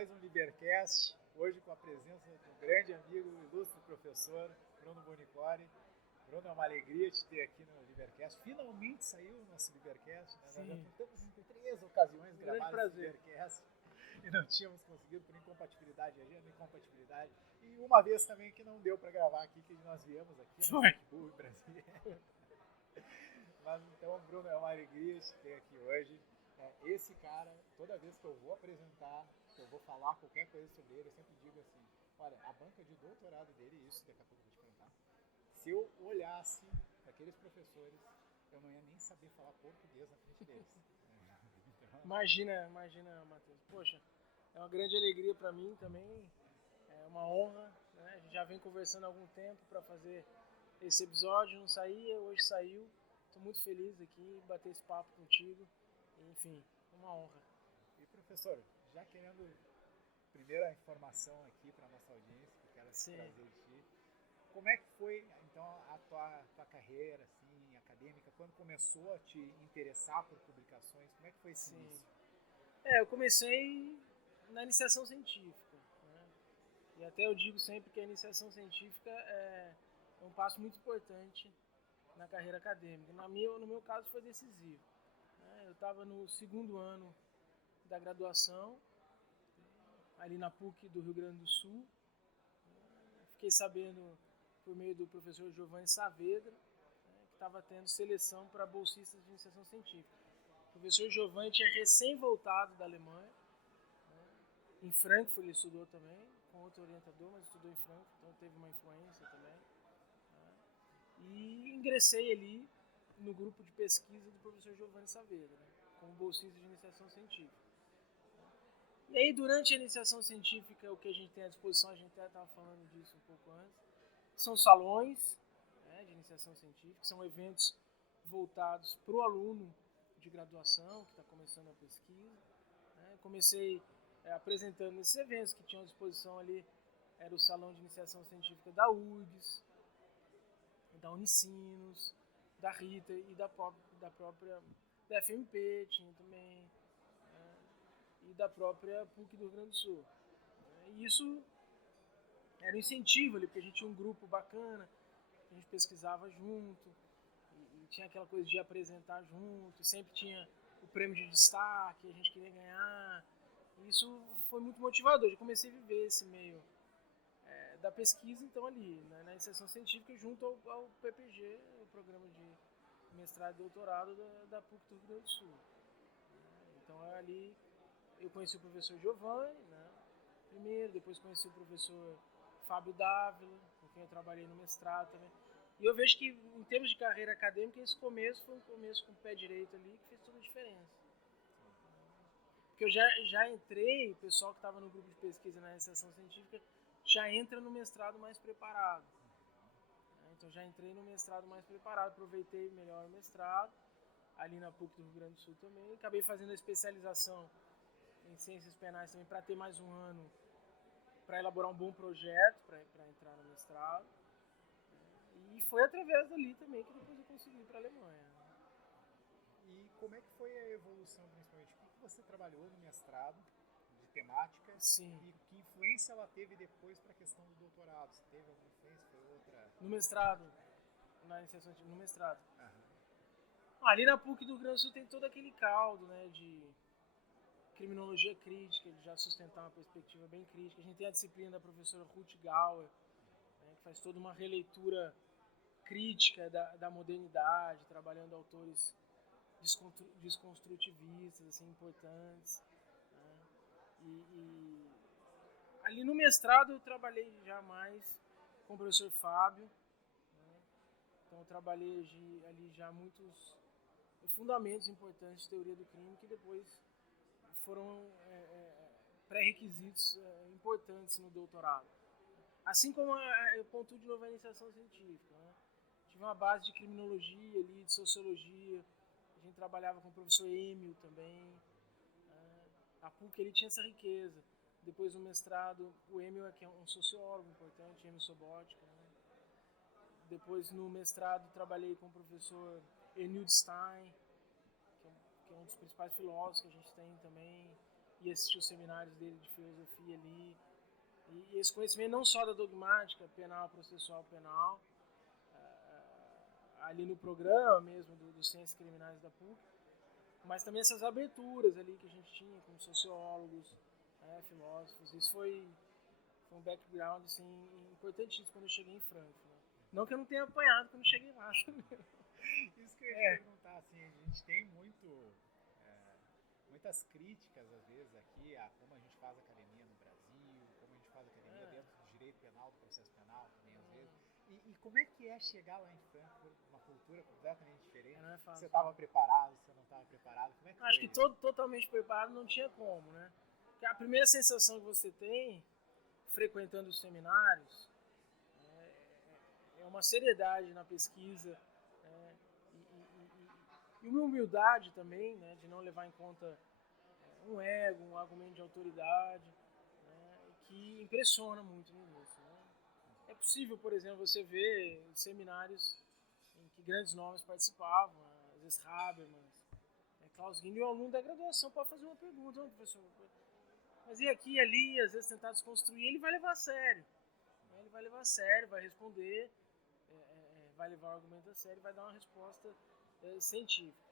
mais um Libercast, hoje com a presença do grande amigo, ilustre professor Bruno Bonicore. Bruno, é uma alegria te ter aqui no Libercast. Finalmente saiu o nosso Libercast, né? Nós já tentamos em 3 ocasiões gravar esse Libercast e não tínhamos conseguido por incompatibilidade, agenda, incompatibilidade. E uma vez também que não deu para gravar aqui, que nós viemos aqui no Sul, Brasil. Mas então, Bruno, é uma alegria te ter aqui hoje. Esse cara, toda vez que eu vou apresentar, que eu vou falar qualquer coisa sobre ele, eu sempre digo assim, olha, a banca de doutorado dele, isso daqui a pouco eu vou te perguntar, se eu olhasse para aqueles professores, eu não ia nem saber falar português na frente deles. Então... Imagina, Matheus. Poxa, é uma grande alegria para mim também, é uma honra, né? A gente já vem conversando há algum tempo para fazer esse episódio, não saía, hoje saiu. Estou muito feliz aqui, bater esse papo contigo. Enfim, uma honra. E professor, já querendo primeira informação aqui para a nossa audiência, que eu quero trazer de ti, como é que foi então a tua carreira assim, acadêmica, quando começou a te interessar por publicações, como é que foi esse início? Eu comecei na iniciação científica, né? E até eu digo sempre que a iniciação científica é um passo muito importante na carreira acadêmica. No meu caso foi decisivo. Eu estava no 2º ano da graduação, ali na PUC do Rio Grande do Sul. Fiquei sabendo por meio do professor Giovanni Saavedra, que estava tendo seleção para bolsistas de iniciação científica. O professor Giovanni tinha recém voltado da Alemanha, em Frankfurt ele estudou também, com outro orientador, mas estudou em Frankfurt, então teve uma influência também. E ingressei ali no grupo de pesquisa do professor Giovanni Saavedra, como bolsista de iniciação científica. E aí, durante a iniciação científica, o que a gente tem à disposição, a gente até estava falando disso um pouco antes, são salões, de iniciação científica, são eventos voltados para o aluno de graduação que está começando a pesquisa. Comecei apresentando esses eventos que tinham à disposição ali, era o Salão de Iniciação Científica da URGS, da Unicinos, da RITA e da própria da FMP, tinha também, e da própria PUC do Rio Grande do Sul. E isso era um incentivo ali, porque a gente tinha um grupo bacana, a gente pesquisava junto, e tinha aquela coisa de apresentar junto, sempre tinha o prêmio de destaque, a gente queria ganhar. E isso foi muito motivador. Eu comecei a viver esse meio da pesquisa, então, ali, na iniciação científica, junto ao PPG, o programa de mestrado e doutorado da PUC do Rio Grande do Sul. Então, ali eu conheci o professor Giovanni, primeiro, depois conheci o professor Fábio Dávila, com quem eu trabalhei no mestrado também. E eu vejo que, em termos de carreira acadêmica, esse começo foi um começo com o pé direito ali, que fez toda a diferença. Porque eu já entrei, o pessoal que estava no grupo de pesquisa na iniciação científica já entra no mestrado mais preparado. Então já entrei no mestrado mais preparado, aproveitei melhor o mestrado, ali na PUC do Rio Grande do Sul também. Acabei fazendo a especialização em ciências penais também para ter mais um ano para elaborar um bom projeto para entrar no mestrado. E foi através dali também que depois eu consegui ir para a Alemanha. E como é que foi a evolução, principalmente? O que você trabalhou no mestrado de temática? Sim. E que influência ela teve depois para a questão do doutorado? Se teve alguma influência, foi outra? No mestrado, na iniciação científica, no mestrado. Uhum. Ali na PUC do Rio Grande do Sul tem todo aquele caldo, de criminologia crítica, de já sustentar uma perspectiva bem crítica. A gente tem a disciplina da professora Ruth Gauer, que faz toda uma releitura crítica da modernidade, trabalhando autores desconstrutivistas, assim, importantes. E ali no mestrado eu trabalhei já mais com o professor Fábio. Então eu trabalhei ali já muitos fundamentos importantes de teoria do crime que depois foram pré-requisitos importantes no doutorado. Assim como eu pontuo de novo a iniciação científica. Tive uma base de criminologia ali, de sociologia. A gente trabalhava com o professor Emil também. A PUC ele tinha essa riqueza. Depois no mestrado, o Emil que é um sociólogo importante, Emil Sobótica. Depois no mestrado trabalhei com o professor Ernildo Stein, que é um dos principais filósofos que a gente tem também. ia assistir os seminários dele de filosofia ali. E esse conhecimento não só da dogmática penal, processual penal, ali no programa mesmo dos Ciências Criminais da PUC, mas também essas aberturas ali que a gente tinha como sociólogos, filósofos. Isso foi um background assim, importantíssimo quando eu cheguei em Frankfurt. Né? Não que eu não tenha apanhado quando eu cheguei lá. Isso que eu ia te perguntar, assim, a gente tem muitas críticas, às vezes, aqui a como a gente faz academia no Brasil, como a gente faz academia dentro do direito penal, do processo penal também, às vezes. E como é que é chegar lá em Frankfurt, uma cultura completamente diferente? Não é fácil. Você estava preparado, você não estava preparado? Como é que Acho foi que totalmente preparado não tinha como, né? Porque a primeira sensação que você tem, frequentando os seminários, é uma seriedade na pesquisa, e uma humildade também, né, de não levar em conta um ego, um argumento de autoridade, né, que impressiona muito no início. Né? É possível, por exemplo, você ver seminários em que grandes nomes participavam, às vezes Habermas, Klaus Guindo, e o aluno da graduação pode fazer uma pergunta, professor, mas e aqui e ali, às vezes tentar desconstruir, ele vai levar a sério. Ele vai levar a sério, vai responder, vai levar o argumento a sério e vai dar uma resposta científica.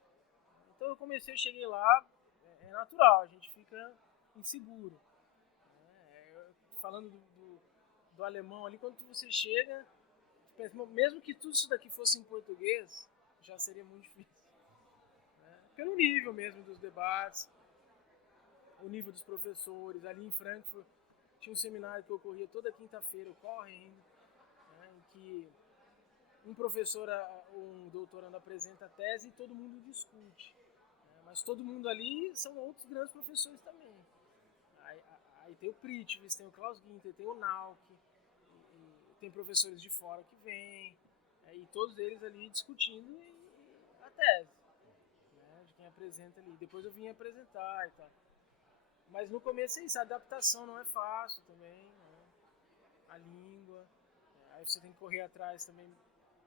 Então eu cheguei lá, é natural, a gente fica inseguro. Falando do alemão ali, quando você chega, você pensa, mesmo que tudo isso daqui fosse em português, já seria muito difícil. Pelo nível mesmo dos debates, o nível dos professores. Ali em Frankfurt tinha um seminário que ocorria toda quinta-feira, ocorre ainda, em que um professor, um doutorando apresenta a tese e todo mundo discute. Mas todo mundo ali são outros grandes professores também. Aí tem o Pritchwitz, tem o Klaus Ginter, tem o Nauck, tem professores de fora que vêm, e todos eles ali discutindo a tese, de quem apresenta ali. Depois eu vim apresentar e tal. Mas no começo é isso, a adaptação não é fácil também, né? A língua, aí você tem que correr atrás também.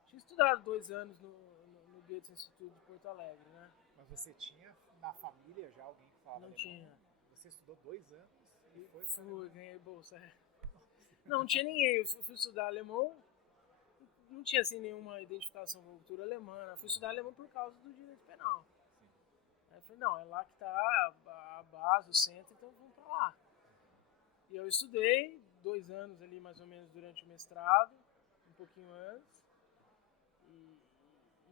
Tinha estudado 2 anos no Goethe Instituto de Porto Alegre, né? Mas você tinha na família já alguém que falava alemão? Não tinha. Você estudou 2 anos e foi ganhei bolsa. Não tinha ninguém, eu fui estudar alemão, não tinha assim nenhuma identificação com a cultura alemã, eu fui estudar alemão por causa do direito penal. Aí eu falei, não, é lá que está a base, o centro, então vamos para lá. E eu estudei 2 anos ali, mais ou menos, durante o mestrado, um pouquinho antes, e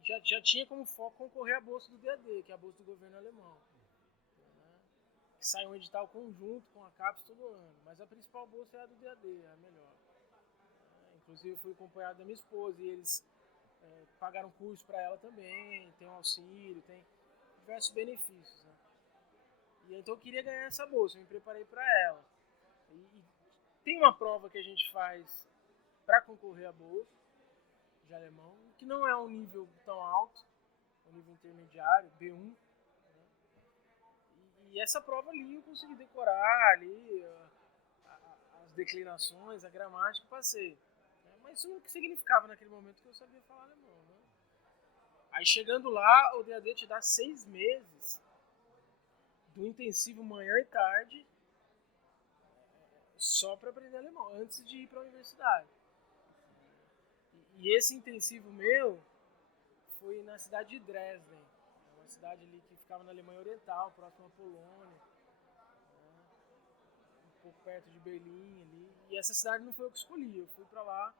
já tinha como foco concorrer à bolsa do DAD, que é a bolsa do governo alemão. Que sai um edital conjunto com a CAPES todo ano, mas a principal bolsa é a do DAD, é a melhor. Inclusive eu fui acompanhado da minha esposa e eles pagaram curso para ela também, tem um auxílio, tem diversos benefícios. Né? E então eu queria ganhar essa bolsa, eu me preparei para ela. E tem uma prova que a gente faz para concorrer à bolsa de alemão, que não é um nível tão alto, é um nível intermediário, B1. Né? E essa prova ali eu consegui decorar ali as declinações, a gramática, passei. Mas isso não significava naquele momento que eu sabia falar alemão. Né? Aí chegando lá, o DAD te dá 6 meses do intensivo manhã e tarde só para aprender alemão, antes de ir para a universidade. E esse intensivo meu foi na cidade de Dresden, uma cidade ali que ficava na Alemanha Oriental, próximo à Polônia, um pouco perto de Berlim ali. E essa cidade não foi eu que escolhi, eu fui para lá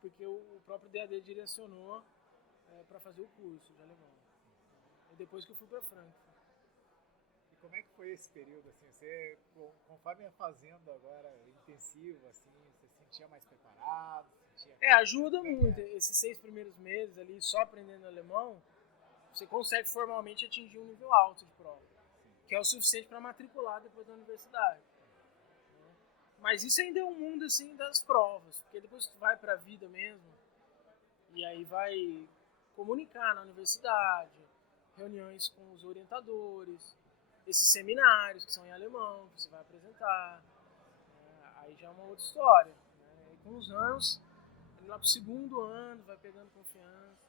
porque o próprio DAD direcionou para fazer o curso de alemão. E depois que eu fui para Frankfurt. E como é que foi esse período? Assim, você, conforme ia fazendo agora intensivo, assim, você se sentia mais preparado? Ajuda muito. Esses 6 primeiros meses ali, só aprendendo alemão, você consegue formalmente atingir um nível alto de prova. Sim. Que é o suficiente para matricular depois da universidade. Mas isso ainda é um mundo assim das provas, porque depois tu vai para a vida mesmo, e aí vai comunicar na universidade, reuniões com os orientadores, esses seminários que são em alemão, que você vai apresentar, aí já é uma outra história. Né? E com os anos, lá pro 2º ano, vai pegando confiança.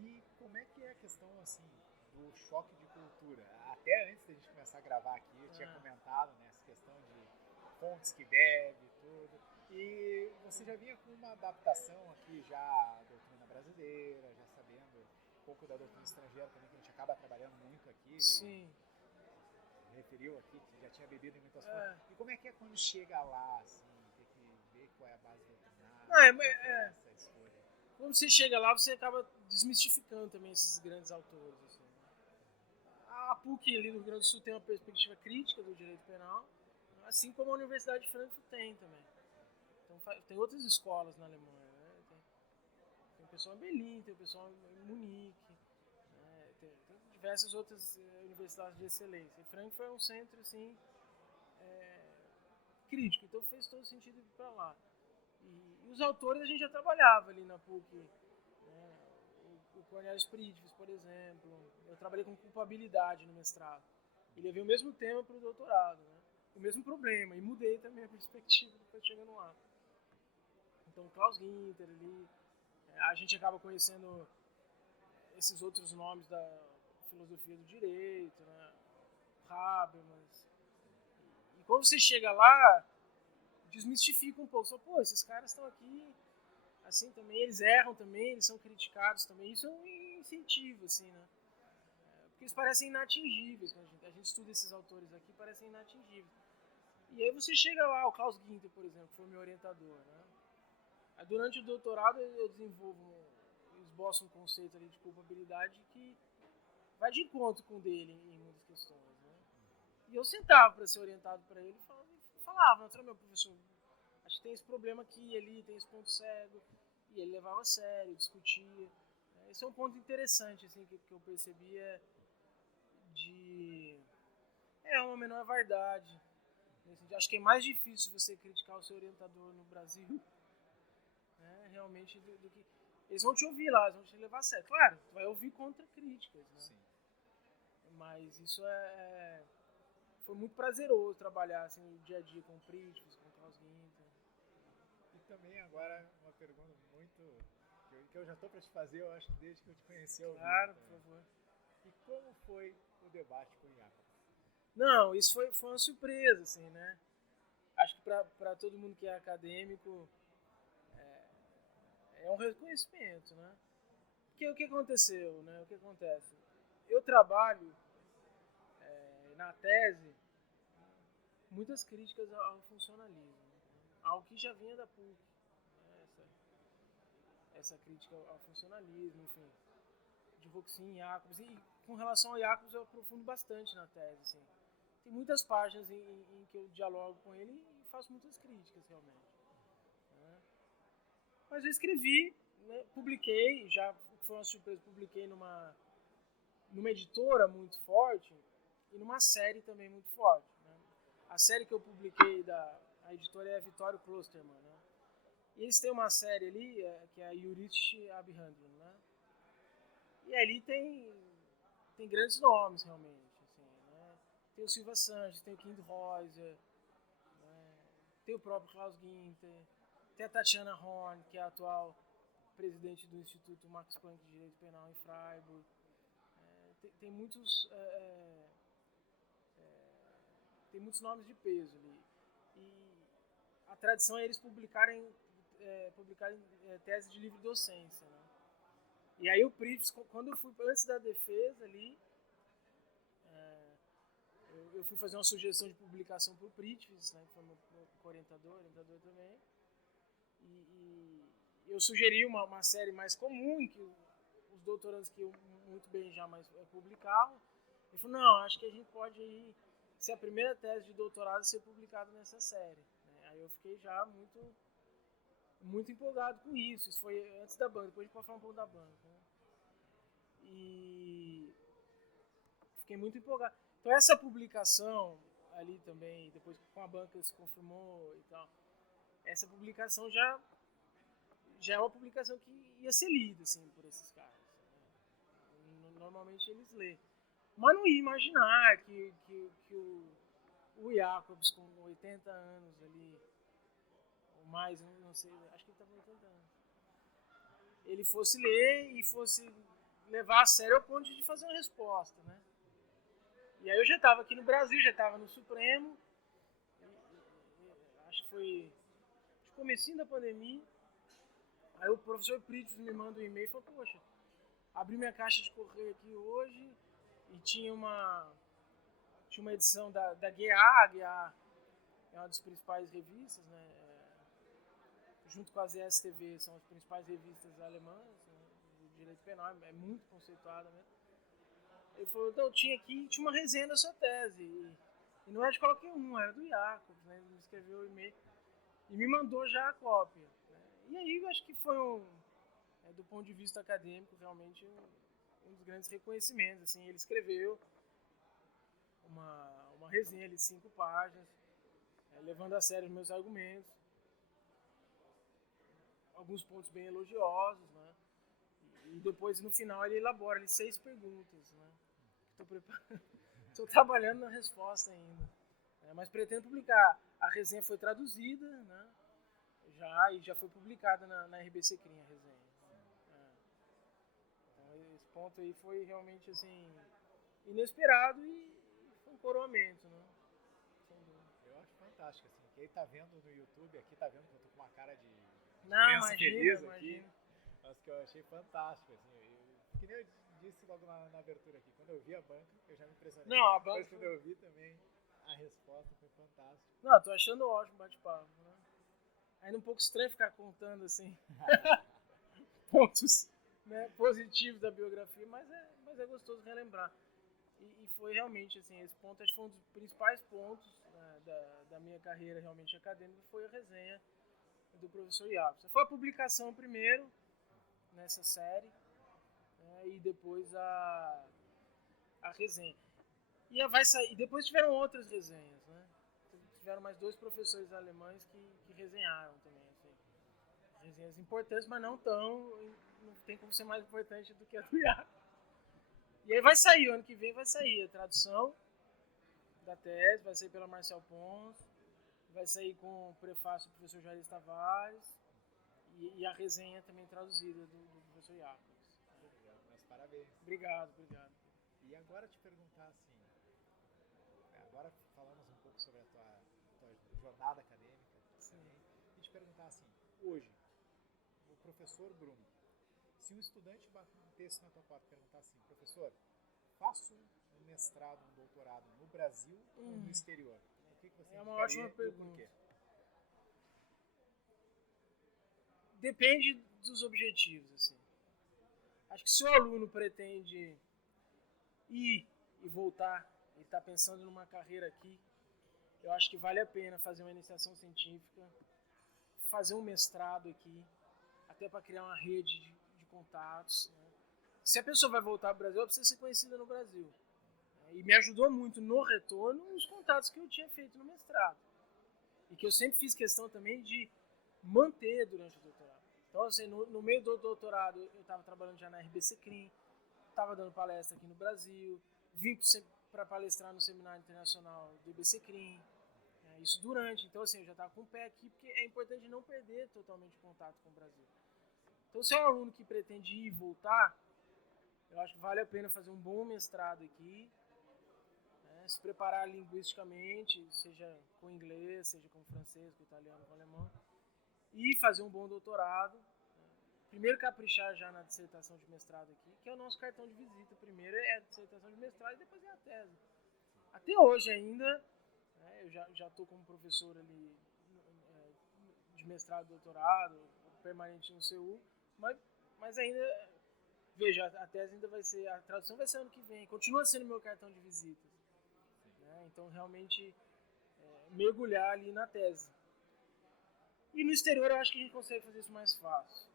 E como é que é a questão assim, do choque de cultura. Até antes da gente começar a gravar aqui, eu tinha comentado nessa questão de fontes que bebe e tudo. E você já vinha com uma adaptação aqui já à doutrina brasileira, já sabendo um pouco da doutrina estrangeira também, que a gente acaba trabalhando muito aqui. Sim. Referiu aqui que já tinha bebido em muitas fontes. E como é que é quando chega lá, assim, ter que ver qual é a base doutrinária? Essa escolha? Quando você chega lá, você acaba desmistificando também esses grandes autores. Assim. A PUC ali no Rio Grande do Sul tem uma perspectiva crítica do direito penal, assim como a Universidade de Frankfurt tem também. Então, tem outras escolas na Alemanha. Né? Tem o pessoal em Berlim, tem o pessoal em Munique, né? tem diversas outras universidades de excelência. E Frankfurt é um centro assim, crítico, então fez todo sentido ir para lá. E os autores a gente já trabalhava ali na PUC, né? O Cornelius Pritvis, por exemplo. Eu trabalhei com culpabilidade no mestrado. E levei o mesmo tema para o doutorado, né? O mesmo problema, e mudei também a perspectiva depois chegando lá. Então, Klaus Ginter ali, a gente acaba conhecendo esses outros nomes da filosofia do direito, né? Habermas. E quando você chega lá, desmistifica um pouco. Só, pô, esses caras estão aqui, assim, também, eles erram também, eles são criticados também. Isso é um incentivo, assim, né? Porque eles parecem inatingíveis. Quando a gente estuda esses autores aqui, parecem inatingíveis. E aí você chega lá, o Klaus Ginter, por exemplo, que foi meu orientador, né? Aí, durante o doutorado eu esboço um conceito ali de culpabilidade que vai de encontro com o dele em muitas questões, né? E eu sentava para ser orientado para ele e falava, meu professor, acho que tem esse problema aqui e ali, tem esse ponto cego. E ele levava a sério, discutia. Esse é um ponto interessante assim, que eu percebia de uma menor vaidade. Acho que é mais difícil você criticar o seu orientador no Brasil, né, realmente, do que... Eles vão te ouvir lá, eles vão te levar a sério. Claro, tu vai ouvir contra-críticas, né? Sim. Mas isso foi muito prazeroso trabalhar assim, no dia a dia com o Pritvis, com o Klaus Ginter. E também agora uma pergunta muito... que eu já estou para te fazer, eu acho que desde que eu te conheci. Claro, por favor. E como foi o debate com o Jacob? Não, isso foi uma surpresa, assim, né? Acho que para todo mundo que é acadêmico é um reconhecimento, né? Porque o que aconteceu, né? O que acontece? Eu trabalho na tese muitas críticas ao funcionalismo, algo que já vinha da PUC, né? Essa crítica ao funcionalismo, enfim, de Roxin, Jacobs, e com relação ao Jacobs eu aprofundo bastante na tese, assim. Tem muitas páginas em que eu dialogo com ele e faço muitas críticas, realmente. Né? Mas eu escrevi, né, publiquei, já foi uma surpresa, publiquei numa editora muito forte e numa série também muito forte. Né? A série que eu publiquei a editora é a Vittorio Klosterman. Né? E eles têm uma série ali, que é a Juridisch Abhandlung, né? E ali tem grandes nomes, realmente. Tem o Silva Sanches, tem o Kind Reuser, né? Tem o próprio Klaus Ginter, tem a Tatiana Horn, que é a atual presidente do Instituto Max Planck de Direito Penal em Freiburg. Tem muitos nomes de peso ali. E a tradição é eles publicarem tese de livre docência. Né? E aí o Pritvis, quando eu fui antes da defesa ali, eu fui fazer uma sugestão de publicação para o Pritvis, né, que foi meu orientador também, e eu sugeri uma série mais comum, que os doutorandos que eu muito bem já mais publicavam. Ele falou, não, acho que a gente pode ser a primeira tese de doutorado a ser publicada nessa série. Né? Aí eu fiquei já muito, muito empolgado com isso. Isso foi antes da banca, depois a gente pode falar um pouco da banca. Né? E fiquei muito empolgado. Então essa publicação ali também, depois com a banca se confirmou e tal, essa publicação já é uma publicação que ia ser lida assim, por esses caras. Né? Normalmente eles lêem. Mas não ia imaginar que o Jacobs, com 80 anos ali, ou mais, não sei, acho que ele estava com 80 anos, ele fosse ler e fosse levar a sério ao ponto de fazer uma resposta, né? E aí eu já estava aqui no Brasil, já estava no Supremo, acho que foi no comecinho da pandemia. Aí o professor Pritos me manda um e-mail e falou, poxa, abri minha caixa de correio aqui hoje e tinha uma edição da GEA. A GEA é uma das principais revistas, né? Junto com as ESTV, são as principais revistas alemãs, né, de direito penal, é muito conceituada mesmo. Ele falou, então, tinha uma resenha da sua tese, e não era de qualquer um, era do Jacobs, né? Ele me escreveu o e-mail e me mandou já a cópia. Né? E aí eu acho que foi do ponto de vista acadêmico, realmente um dos grandes reconhecimentos. Assim, ele escreveu uma resenha de 5 páginas, levando a sério os meus argumentos, alguns pontos bem elogiosos, né? E depois, no final, ele elabora 6 perguntas, né? Estou preparando, estou trabalhando na resposta ainda, mas pretendo publicar. A resenha foi traduzida, né? Já foi publicada na RBC Crim, a resenha. Então, esse ponto aí foi realmente assim inesperado e foi um coroamento, né? Eu acho fantástico, assim. Quem está vendo no YouTube aqui, está vendo que eu tô com uma cara de feliz aqui. Mas que eu achei fantástico, assim. Que nem eu disse logo na abertura aqui, quando eu vi a banca, eu já me impressionei. Não, a banca. Depois quando eu vi também, a resposta foi fantástica. Não, tô achando ótimo o bate-papo, né? Ainda um pouco estranho ficar contando, assim, pontos, né, positivos da biografia, mas é gostoso relembrar. E foi realmente, assim, esse ponto, acho que foi um dos principais pontos, né, da minha carreira realmente acadêmica, foi a resenha do professor Jacobs. Foi a publicação primeiro, nessa série, né, e depois a resenha. E vai sair, depois tiveram outras resenhas, né? Tiveram mais 2 professores alemães que resenharam também, assim. Resenhas importantes, mas não tem como ser mais importante do que a do Jacobs. E aí vai sair, o ano que vem vai sair a tradução da tese, vai sair pela Marcel Pons, vai sair com o prefácio do professor Jair Tavares e a resenha também traduzida do professor Jacobs. Meus parabéns. Obrigado. E agora te perguntar assim, agora falamos um pouco sobre a tua jornada acadêmica também, e te perguntar assim, hoje, o professor Bruno, se um estudante batesse na tua porta e perguntar assim, professor, faço um mestrado, um doutorado no Brasil ou no exterior? O que você É uma ótima pergunta. Por quê? Depende dos objetivos, assim. Acho que se o aluno pretende ir e voltar e está pensando numa carreira aqui, eu acho que vale a pena fazer uma iniciação científica, fazer um mestrado aqui, até para criar uma rede de contatos. Né? Se a pessoa vai voltar para o Brasil, ela precisa ser conhecida no Brasil. E me ajudou muito no retorno os contatos que eu tinha feito no mestrado. E que eu sempre fiz questão também de manter durante o doutorado. Então, assim, no meio do doutorado, eu estava trabalhando já na RBC Crim, estava dando palestra aqui no Brasil, vim para palestrar no Seminário Internacional do IBC Crim, isso durante. Então, assim, eu já estava com o pé aqui, porque é importante não perder totalmente o contato com o Brasil. Então, se é um aluno que pretende ir e voltar, eu acho que vale a pena fazer um bom mestrado aqui, se preparar linguisticamente, seja com inglês, seja com francês, com italiano, com alemão, e fazer um bom doutorado. Primeiro caprichar já na dissertação de mestrado aqui, que é o nosso cartão de visita. Primeiro é a dissertação de mestrado e depois é a tese. Até hoje ainda, eu já estou como professor ali de mestrado e doutorado, permanente no CU, mas ainda, veja, a tese ainda vai ser, a tradução vai ser ano que vem, continua sendo meu cartão de visitas. Então, realmente, mergulhar ali na tese. E no exterior, eu acho que a gente consegue fazer isso mais fácil.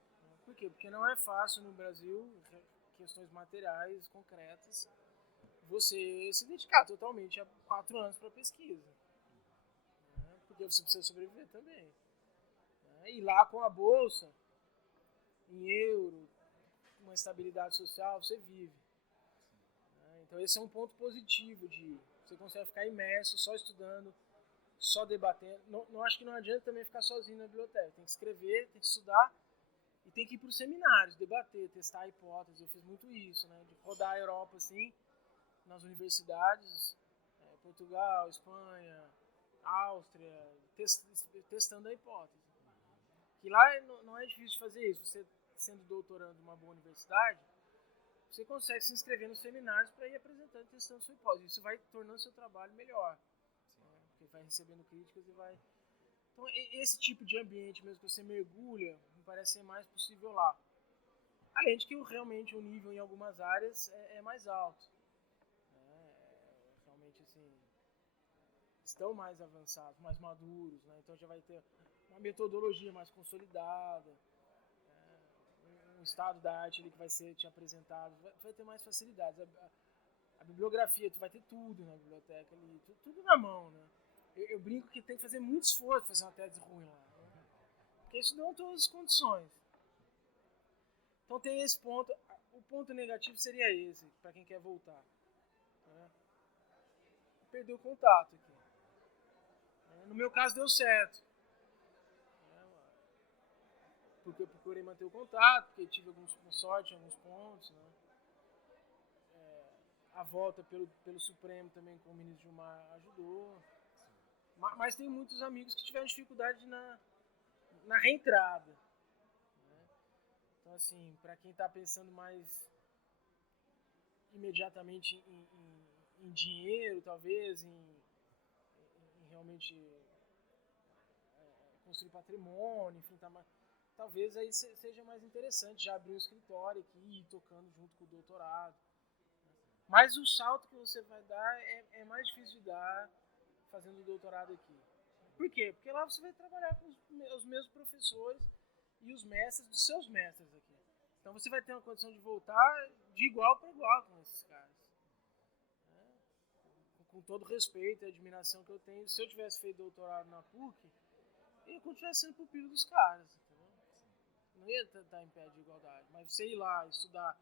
Por quê? Porque não é fácil no Brasil, questões materiais, concretas, você se dedicar totalmente a 4 anos para pesquisa. Porque você precisa sobreviver também. E lá com a bolsa, em euro, uma estabilidade social, você vive. Então esse é um ponto positivo de você consegue ficar imerso, só estudando, só debatendo. Não acho que não adianta também ficar sozinho na biblioteca. Tem que escrever, tem que estudar e tem que ir para os seminários, debater, testar hipóteses. Eu fiz muito isso, né? De rodar a Europa, assim, nas universidades, Portugal, Espanha, Áustria, testando a hipótese. Que lá não é difícil de fazer isso. Você, sendo doutorando em uma boa universidade, você consegue se inscrever nos seminários para ir apresentando e testando sua hipótese. Isso vai tornando seu trabalho melhor. Né? Porque vai recebendo críticas e vai... Então, esse tipo de ambiente mesmo que você mergulha, me parece ser mais possível lá. Além de que realmente o nível em algumas áreas é mais alto. Né? Realmente, assim, estão mais avançados, mais maduros. Né? Então, já vai ter uma metodologia mais consolidada. Um estado da arte ali que vai ser te apresentado. Vai ter mais facilidades. A bibliografia, tu vai ter tudo na biblioteca ali. Tudo na mão, né? Eu brinco que tem que fazer muito esforço para fazer uma tese ruim lá. Né? Porque isso dão todas as condições. Então tem esse ponto. O ponto negativo seria esse, para quem quer voltar. Né? Perdeu o contato aqui. No meu caso deu certo. Porque eu procurei manter o contato, porque tive uma sorte em alguns pontos. Né? A volta pelo Supremo também com o ministro Gilmar ajudou. Mas tem muitos amigos que tiveram dificuldade na reentrada. Né? Então, assim, para quem está pensando mais imediatamente em dinheiro, talvez, em realmente construir patrimônio, enfim, talvez aí seja mais interessante já abrir um escritório aqui e ir tocando junto com o doutorado. Mas o salto que você vai dar é mais difícil de dar fazendo o doutorado aqui. Por quê? Porque lá você vai trabalhar com os mesmos professores e os mestres dos seus mestres aqui. Então você vai ter uma condição de voltar de igual para igual com esses caras. Né? Com todo respeito e admiração que eu tenho, se eu tivesse feito doutorado na PUC, eu continuasse sendo pupilo dos caras. Entendeu? Não ia estar em pé de igualdade. Mas você ir lá estudar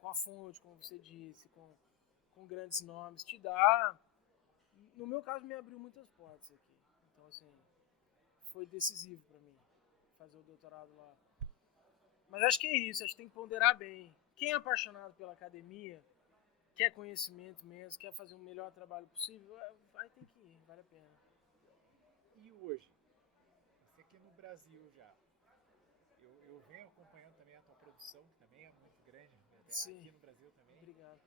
com a fonte, como você disse, com grandes nomes, te dá... No meu caso, me abriu muitas portas aqui. Então, assim, foi decisivo para mim fazer o doutorado lá. Mas acho que é isso, acho que tem que ponderar bem. Quem é apaixonado pela academia, quer conhecimento mesmo, quer fazer o melhor trabalho possível, vai ter que ir, vale a pena. E hoje? Você aqui no Brasil já. Eu venho acompanhando também a tua produção, que também é muito grande, Sim. aqui no Brasil também. Obrigado.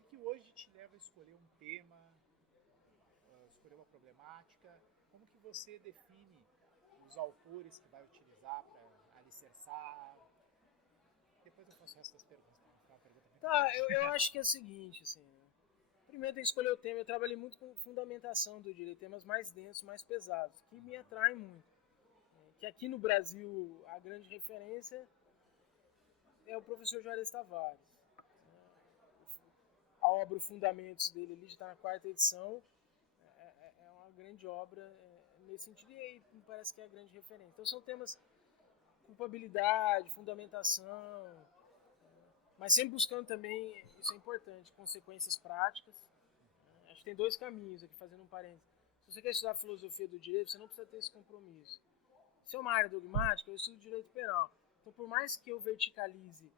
O que hoje te leva a escolher um tema, escolher uma problemática? Como que você define os autores que vai utilizar para alicerçar? Depois eu faço o resto das perguntas. Uma pergunta muito grande. Eu acho que é o seguinte, assim, né? Primeiro tem que escolher o tema. Eu trabalhei muito com fundamentação do direito, temas mais densos, mais pesados, que me atraem muito. Que aqui no Brasil a grande referência é o professor Juarez Tavares. A obra Fundamentos dele ali já está na 4ª edição. É uma grande obra nesse sentido e me parece que é a grande referência. Então são temas culpabilidade, fundamentação, mas sempre buscando também, isso é importante, consequências práticas. Acho que tem 2 caminhos aqui, fazendo um parênteses. Se você quer estudar filosofia do direito, você não precisa ter esse compromisso. Se é uma área dogmática, eu estudo direito penal. Então, por mais que eu verticalize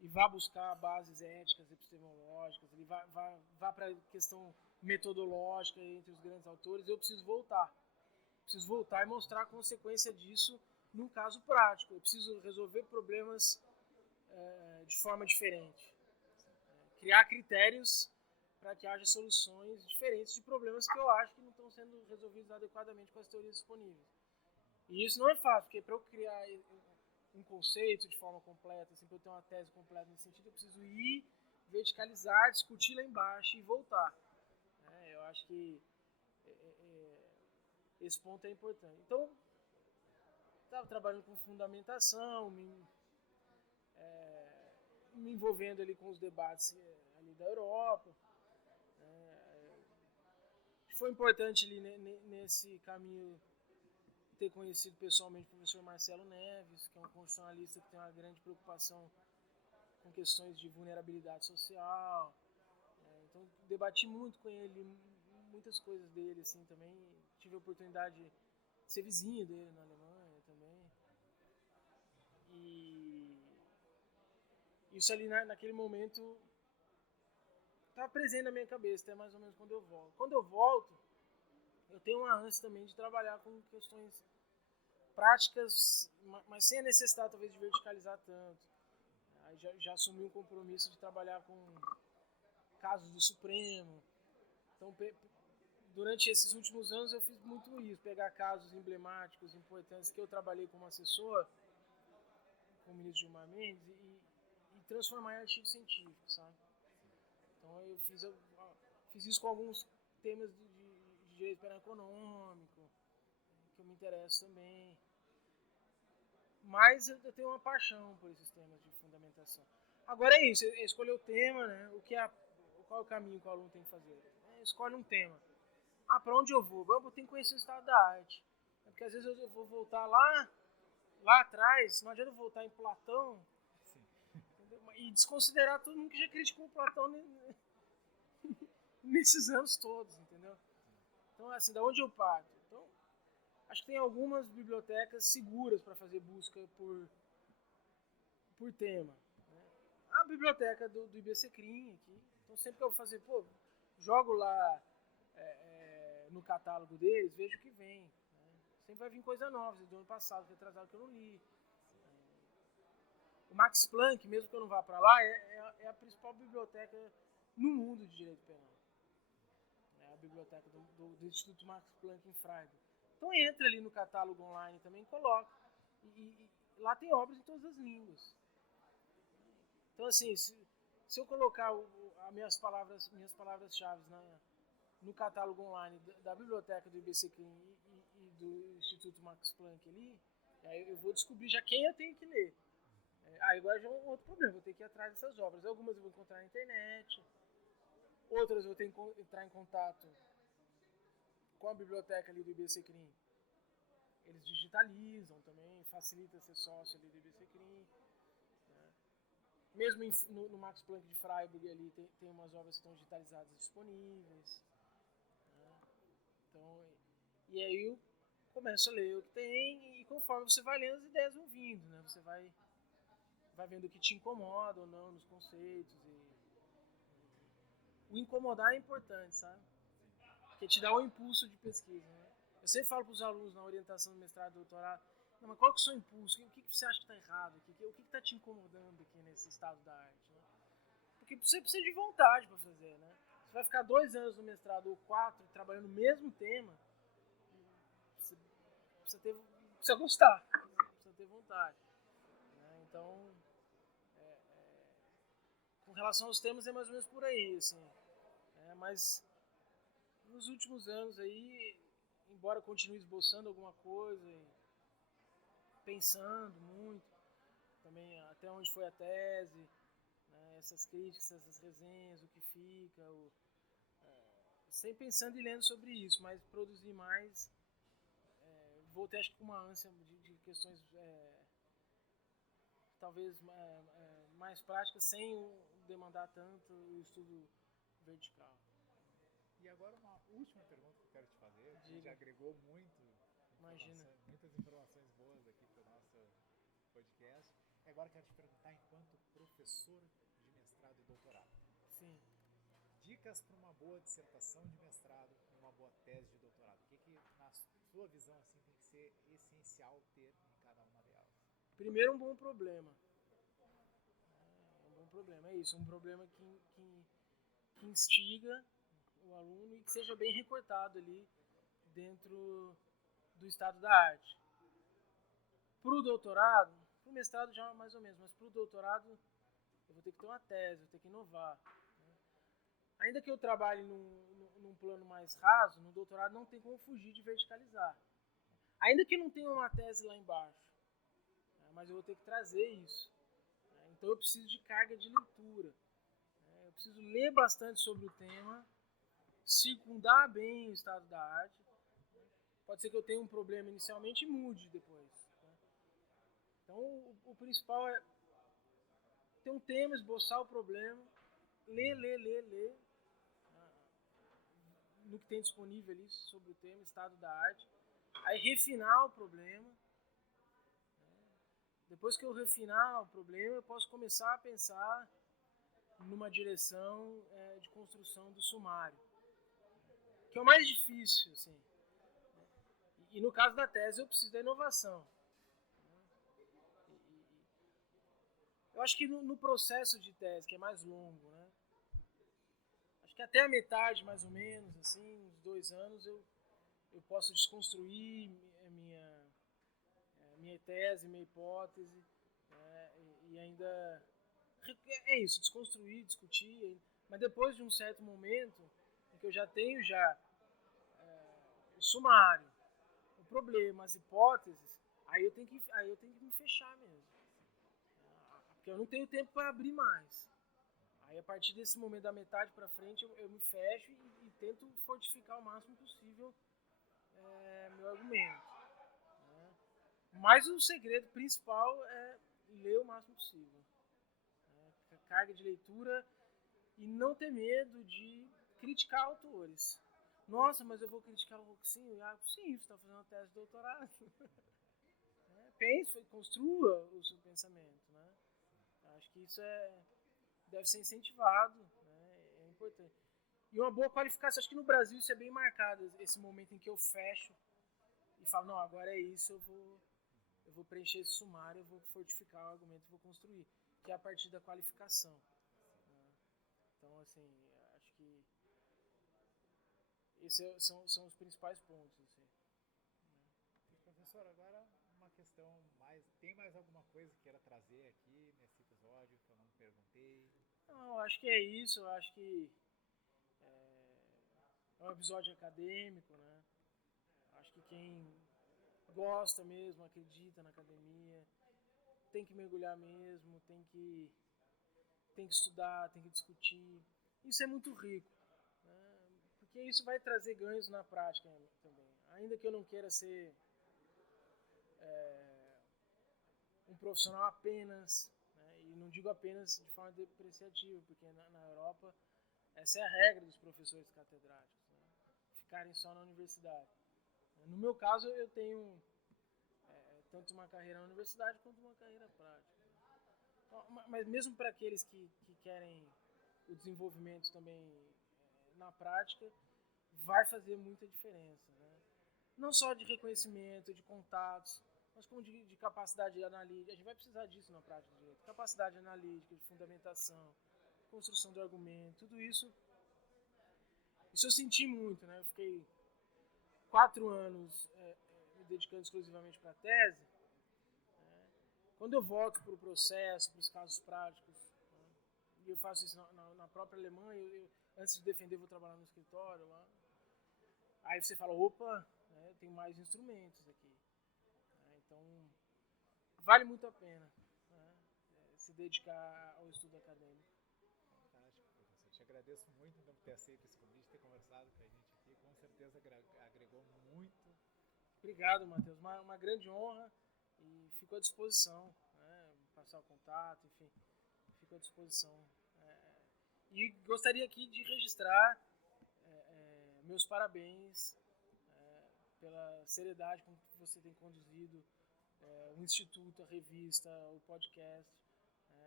e vá buscar bases éticas, epistemológicas, ele vá para a questão metodológica entre os grandes autores, eu preciso voltar. Preciso voltar e mostrar a consequência disso num caso prático. Eu preciso resolver problemas de forma diferente. Criar critérios para que haja soluções diferentes de problemas que eu acho que não estão sendo resolvidos adequadamente com as teorias disponíveis. E isso não é fácil, porque para eu criar um conceito de forma completa, assim, para eu ter uma tese completa nesse sentido, eu preciso ir, verticalizar, discutir lá embaixo e voltar. Eu acho que esse ponto é importante. Então, estava trabalhando com fundamentação, me envolvendo ali com os debates ali da Europa. Foi importante ali nesse caminho ter conhecido pessoalmente o professor Marcelo Neves, que é um constitucionalista que tem uma grande preocupação com questões de vulnerabilidade social. Então, debati muito com ele, muitas coisas dele, assim, também. Tive a oportunidade de ser vizinho dele na Alemanha também. isso ali naquele momento estava presente na minha cabeça, até mais ou menos quando eu volto. Quando eu volto, eu tenho uma ânsia também de trabalhar com questões práticas, mas sem a necessidade talvez de verticalizar tanto. Aí já assumi um compromisso de trabalhar com casos do Supremo. Então, durante esses últimos anos eu fiz muito isso, pegar casos emblemáticos, importantes, que eu trabalhei como assessor com o ministro Gilmar Mendes e transformar em artigo científico, sabe? Então eu fiz isso com alguns temas de direito penal econômico, que eu me interesso também. Mas eu tenho uma paixão por esses temas de fundamentação. Agora é isso, escolher o tema, né? Qual é o caminho que o aluno tem que fazer? Escolhe um tema. Para onde eu vou? Eu tenho que conhecer o estado da arte. Porque às vezes eu vou voltar lá atrás, não adianta eu voltar em Platão e desconsiderar todo mundo que já criticou o Platão nesses anos todos, entendeu? Então, assim, da onde eu parto? Então, acho que tem algumas bibliotecas seguras para fazer busca por tema. Né? A biblioteca do IBCCRIM aqui. Então, sempre que eu vou fazer, jogo lá no catálogo deles, vejo que vem. Né? Sempre vai vir coisa nova, do ano passado, retrasado, que eu não li. O Max Planck, mesmo que eu não vá para lá, é a principal biblioteca no mundo de direito penal. É a biblioteca do Instituto Max Planck em Freiburg. Então entra ali no catálogo online também, coloca. E lá tem obras em todas as línguas. Então, assim, se eu colocar as minhas palavras-chave no catálogo online da biblioteca do IBCCRIM e do Instituto Max Planck ali, aí eu vou descobrir já quem eu tenho que ler. Aí agora já é um outro problema, vou ter que ir atrás dessas obras. Algumas eu vou encontrar na internet, outras eu vou ter que entrar em contato com a biblioteca ali do IBCCRIM. Eles digitalizam também, facilita ser sócio ali do IBCCRIM. Né? Mesmo no Max Planck de Freiburg ali tem umas obras que estão digitalizadas disponíveis. Né? Então, e aí eu começo a ler o que tem e conforme você vai lendo as ideias vão vindo, né? Você vai vendo o que te incomoda ou não nos conceitos. O incomodar é importante, sabe? Porque te dá um impulso de pesquisa. Né? Eu sempre falo para os alunos na orientação do mestrado e doutorado, não, mas qual que é o seu impulso? O que você acha que está errado? O que está te incomodando aqui nesse estado da arte? Né? Porque você precisa de vontade para fazer. Né? Você vai ficar 2 anos no mestrado ou 4 trabalhando no mesmo tema, você precisa gostar, precisa ter vontade. Né? Então, com relação aos temas é mais ou menos por aí, assim. Mas nos últimos anos aí, embora continue esboçando alguma coisa, pensando muito, também até onde foi a tese, né, essas críticas, essas resenhas, o que fica, sempre pensando e lendo sobre isso, mas produzir mais, voltei acho que com uma ânsia de questões talvez mais práticas, sem demandar tanto o estudo vertical. E agora uma última pergunta que eu quero te fazer, que já agregou muitas informações boas aqui para o nosso podcast. E agora eu quero te perguntar, enquanto professor de mestrado e doutorado. Sim. Dicas para uma boa dissertação de mestrado e uma boa tese de doutorado. O que na sua visão assim, tem que ser essencial ter em cada uma delas? Primeiro, um bom problema. É isso, um problema que instiga o aluno e que seja bem recortado ali dentro do estado da arte. Para o doutorado, para o mestrado já mais ou menos, mas para o doutorado eu vou ter que ter uma tese, vou ter que inovar. Né? Ainda que eu trabalhe num plano mais raso, no doutorado não tem como fugir de verticalizar. Ainda que não tenha uma tese lá embaixo, né? Mas eu vou ter que trazer isso. Né? Então eu preciso de carga de leitura. Né? Eu preciso ler bastante sobre o tema, circundar bem o estado da arte. Pode ser que eu tenha um problema inicialmente e mude depois. Né? Então, o principal é ter um tema, esboçar o problema, ler. No que tem disponível ali sobre o tema, estado da arte. Aí refinar o problema. Depois Depois que eu refinar o problema, eu posso começar a pensar numa direção de construção do sumário, que é o mais difícil, assim. E no caso da tese, eu preciso da inovação. Eu acho que no processo de tese, que é mais longo, né? Acho que até a metade, mais ou menos, assim, uns 2 anos, eu posso desconstruir minha tese, minha hipótese, e ainda... É isso, desconstruir, discutir, mas depois de um certo momento, em que eu já tenho o sumário, o problema, as hipóteses, aí eu tenho que me fechar mesmo. Porque eu não tenho tempo para abrir mais. Aí a partir desse momento da metade para frente eu me fecho e tento fortificar o máximo possível meu argumento. Né? Mas o segredo principal é ler o máximo possível. Carga de leitura e não ter medo de criticar autores. Nossa, mas eu vou criticar o Roxinho? Sim, você está fazendo uma tese de doutorado. Pense, construa o seu pensamento. Né? Acho que isso deve ser incentivado, né? É importante. E uma boa qualificação. Acho que no Brasil isso é bem marcado, esse momento em que eu fecho e falo, não, agora é isso, eu vou preencher esse sumário, eu vou fortificar o argumento, vou construir, que é a partir da qualificação. Né? Então, assim, acho que esses são os principais pontos. Assim, né? Professor, agora uma questão mais... Tem mais alguma coisa que queira trazer aqui nesse episódio que eu não perguntei? Não, acho que é isso. Eu acho que é um episódio acadêmico, né? Acho que quem gosta mesmo, acredita na academia, tem que mergulhar mesmo, tem que estudar, tem que discutir. Isso é muito rico, né? Porque isso vai trazer ganhos na prática também. Ainda que eu não queira ser um profissional apenas, né? E não digo apenas de forma depreciativa, porque na Europa essa é a regra dos professores catedráticos, né? Ficarem só na universidade. No meu caso, eu tenho tanto uma carreira na universidade quanto uma carreira prática. Mas mesmo para aqueles que querem o desenvolvimento também na prática, vai fazer muita diferença. Né? Não só de reconhecimento, de contatos, mas como de capacidade analítica. A gente vai precisar disso na prática do direito. Capacidade analítica, de fundamentação, construção do argumento, tudo isso. Isso eu senti muito. Né? Eu fiquei 4 anos me dedicando exclusivamente para a tese. Quando eu volto para o processo, para os casos práticos, né, e eu faço isso na própria Alemanha, antes de defender, eu vou trabalhar no escritório lá. Aí você fala, opa, né, tem mais instrumentos aqui. Então, vale muito a pena, né, se dedicar ao estudo acadêmico. Fantástico, professor. Te agradeço muito por ter aceito esse convite, ter conversado com a gente aqui. Com certeza agregou muito. Obrigado, Matheus. Uma grande honra. E fico à disposição, né, passar o contato, enfim, fico à disposição. E gostaria aqui de registrar meus parabéns pela seriedade com que você tem conduzido o Instituto, a revista, o podcast.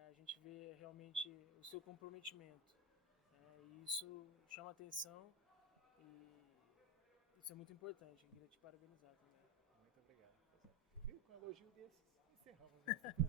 A gente vê realmente o seu comprometimento. E isso chama atenção e isso é muito importante. Eu queria te parabenizar também. Muito obrigado, professor. E com um elogio desses, encerramos esse episódio.